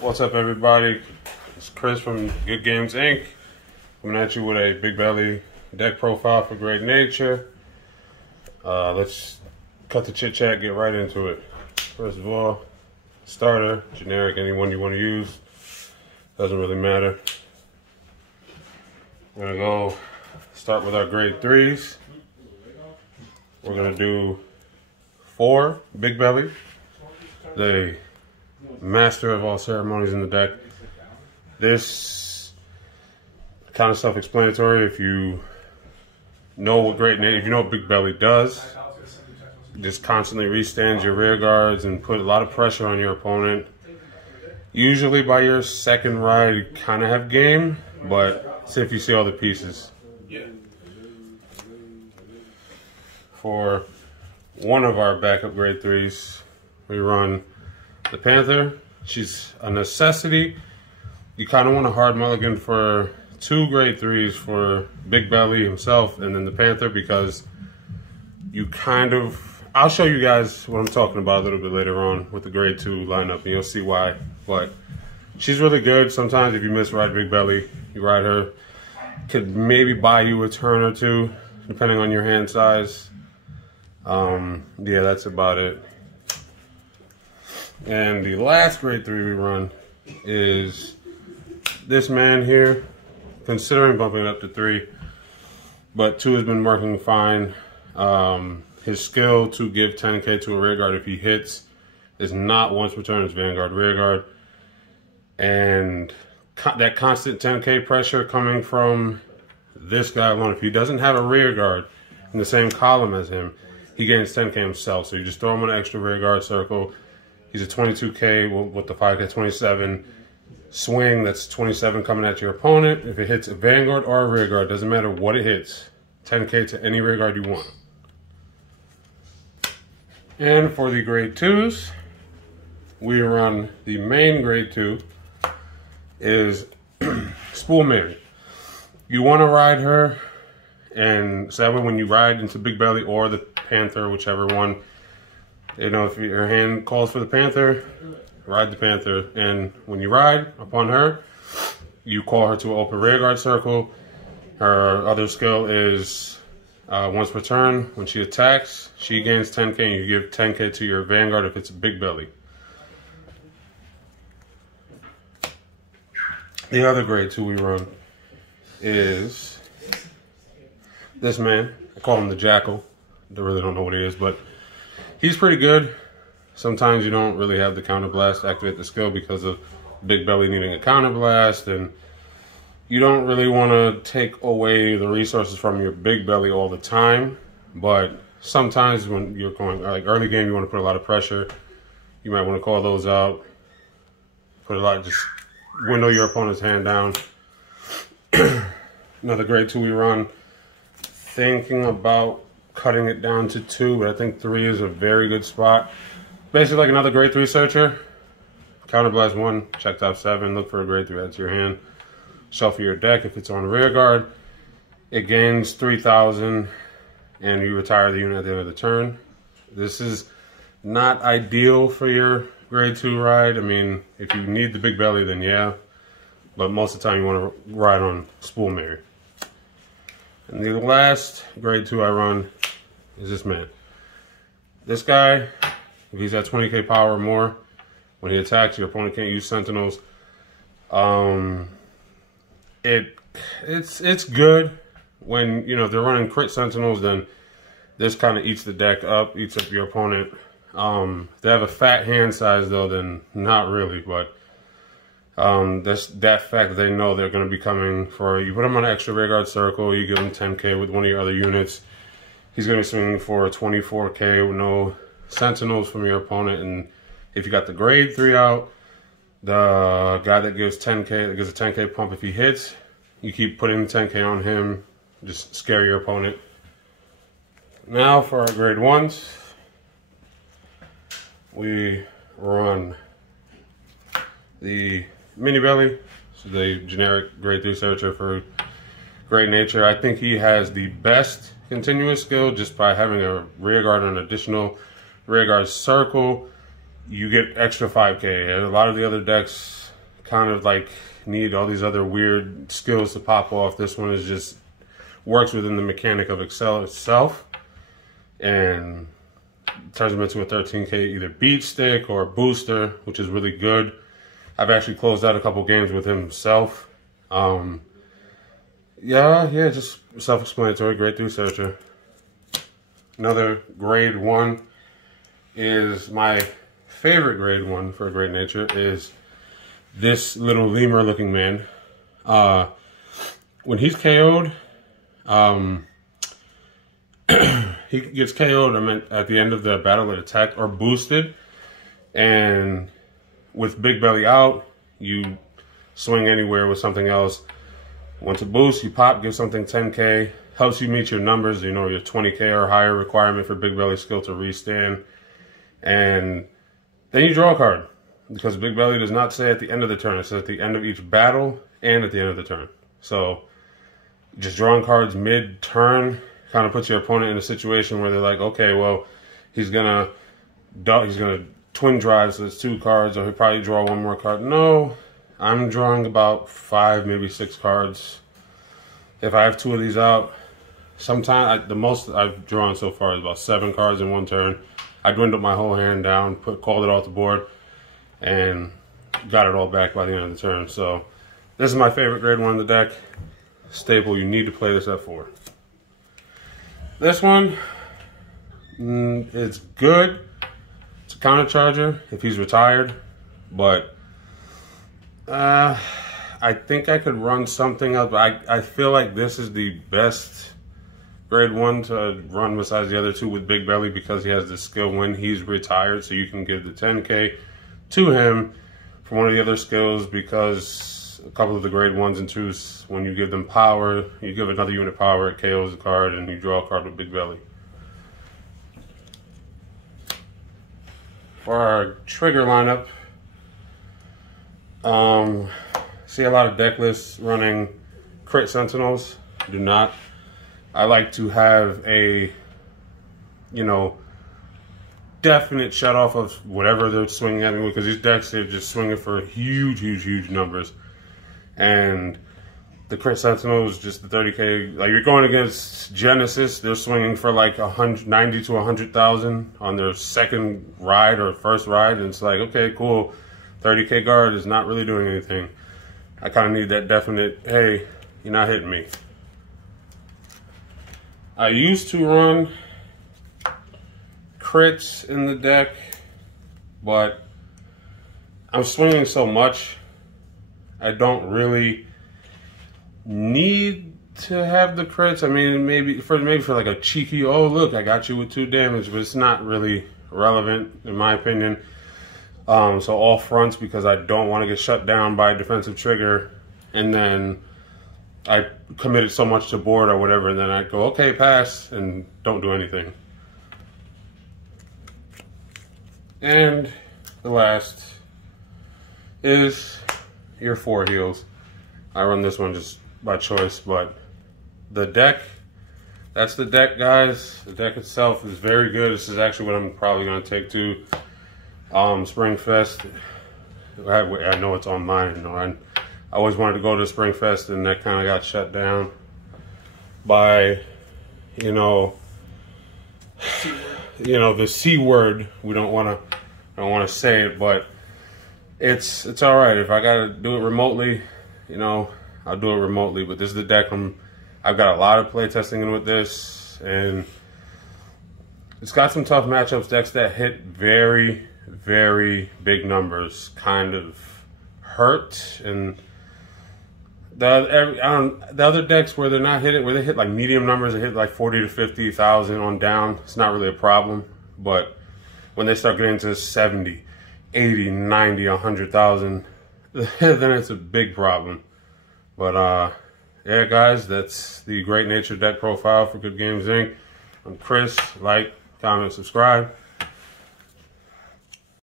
What's up, everybody? It's Chris from Good Games Inc. Coming at you with a Big Belly deck profile for Great Nature. Let's cut the chit chat, get right into it. First of all, starter, generic, anyone you want to use. Doesn't really matter. We're gonna go start with our grade 3s. We're gonna do 4 Big Belly, the master of all ceremonies in the deck. This kind of self-explanatory. If you know what if you know what Big Belly does, just constantly restands your rear guards and put a lot of pressure on your opponent. Usually by your second ride, you kind of have game, but see if you see all the pieces. For one of our backup grade 3s, we run the Panther. She's a necessity. You kind of want a hard mulligan for 2 grade 3s for Big Belly himself and then the Panther, because you kind of, I'll show you guys what I'm talking about a little bit later on with the grade 2 lineup, and you'll see why. But she's really good. Sometimes if you misride Big Belly, you ride her. Could maybe buy you a turn or 2, depending on your hand size. Yeah, that's about it. And the last grade 3 we run is this man here, considering bumping it up to 3, but 2 has been working fine. His skill to give 10k to a rear guard if he hits is not once per turn, it's Vanguard rear guard. And that constant 10k pressure coming from this guy alone, if he doesn't have a rear guard in the same column as him, he gains 10k himself. So you just throw him on an extra rear guard circle. He's a 22k with the 5k 27 swing. That's 27 coming at your opponent. If it hits a Vanguard or a rear guard, doesn't matter what it hits, 10k to any rear guard you want. And for the grade 2s, we run the main grade 2 is Spool Mary. You want to ride her, and so that way when you ride into Big Belly or the Panther, whichever one, you know, if your hand calls for the Panther, ride the Panther. And when you ride upon her, you call her to an open rear guard circle. Her other skill is once per turn, when she attacks, she gains 10k, and you give 10k to your Vanguard if it's a Big Belly. The other grade 2 we run is this man. I call him the Jackal. I really don't know what he is, but he's pretty good. Sometimes you don't really have the counterblast to activate the skill because of Big Belly needing a counterblast, and you don't really want to take away the resources from your Big Belly all the time. But sometimes when you're going, like early game, you want to put a lot of pressure. You might want to call those out. Just window your opponent's hand down. Another grade 2 we run. Thinking about cutting it down to 2, but I think 3 is a very good spot. Basically like another grade 3 searcher. Counterblast 1, check top 7, look for a grade 3 that's your hand. Shuffle your deck. If it's on rear guard, it gains 3,000 and you retire the unit at the end of the turn. This is not ideal for your grade 2 ride. I mean, if you need the Big Belly, then yeah, but most of the time you want to ride on Spool Mary. And the last grade 2 I run is this man. This guy, if he's at 20k power or more, when he attacks, your opponent can't use Sentinels. It's good when, you know, if they're running crit Sentinels, then this kind of eats the deck up, eats up your opponent. If they have a fat hand size though, then not really, but that's that fact that they know they're going to be coming for you. Put him on an extra rear guard circle, you give him 10k with one of your other units. He's going to be swinging for a 24k with no Sentinels from your opponent. And if you got the grade 3 out, the guy that gives 10k, that gives a 10k pump if he hits, you keep putting 10k on him, just scare your opponent. Now for our grade 1s, we run the Mini Belly, so the generic grade 3 searcher for Great Nature. I think he has the best continuous skill just by having a rear guard and an additional rear guard circle. You get extra 5k. A lot of the other decks kind of like need all these other weird skills to pop off. This one is just works within the mechanic of Excel itself and turns them into a 13K either beat stick or booster, which is really good. I've actually closed out a couple games with himself. Yeah, just self-explanatory, grade 3 searcher. Another grade 1 is my favorite grade 1 for a great nature is this little lemur looking man. When he's KO'd, he gets KO'd at the end of the battle with attack or boosted, and with Big Belly out, you swing anywhere with something else. Once it boosts, you pop, give something 10K, helps you meet your numbers, you know, your 20K or higher requirement for Big Belly skill to restand, and then you draw a card, because Big Belly does not say at the end of the turn, it says at the end of each battle and at the end of the turn. So just drawing cards mid-turn kind of puts your opponent in a situation where they're like, okay, well, he's gonna twin drive, so it's 2 cards, or he'll probably draw 1 more card. No, I'm drawing about 5, maybe 6 cards. If I have 2 of these out, sometimes the most I've drawn so far is about 7 cards in 1 turn. I dwindled my whole hand down, called it off the board, and got it all back by the end of the turn. So this is my favorite grade 1 in the deck. Staple, you need to play this at 4. This one, it's good. It's a counter charger if he's retired, but I think I could run something else. I feel like this is the best grade 1 to run besides the other 2 with Big Belly, because he has the skill when he's retired, so you can give the 10K to him for one of the other skills, because a couple of the grade 1s and 2s, when you give them power, you give another unit power, it KOs the card, and you draw a card with Big Belly. For our trigger lineup, see a lot of deck lists running Crit Sentinels. Do not. I like to have a, you know, definite shut off of whatever they're swinging at me with, because these decks, they're just swinging for huge numbers. And the Crit Sentinels, just the 30K, like you're going against Genesis, they're swinging for like 90 to 100,000 on their second ride or first ride, and it's like, okay, cool, 30K guard is not really doing anything. I kind of need that definite, hey, you're not hitting me. I used to run crits in the deck, but I'm swinging so much, I don't really need to have the crits. I mean, maybe for like a cheeky, oh look, I got you with 2 damage, but it's not really relevant in my opinion. So all fronts, because I don't want to get shut down by a defensive trigger, and then I committed so much to board or whatever, and then I go, okay, pass, and don't do anything. And the last is your 4 heals. I run this one just by choice, but the deck, that's the deck, guys. The deck itself is very good. This is actually what I'm probably going to take to Spring Fest. I know it's online, you know, I always wanted to go to Spring Fest, and that kind of got shut down by, you know, the C word. We don't want to say it, but it's all right. If I got to do it remotely, you know, I'll do it remotely. But this is the deck I've got a lot of play testing in with this, and it's got some tough matchups. Decks that hit very big numbers kind of hurt, and the other decks where they're not hitting, where they hit like medium numbers, they hit like 40 to 50,000 on down, it's not really a problem. But when they start getting to 70, 80, 90, 100,000, then it's a big problem. But yeah, guys, that's the Great Nature deck profile for Good Games Inc. I'm Chris. Like, comment, subscribe.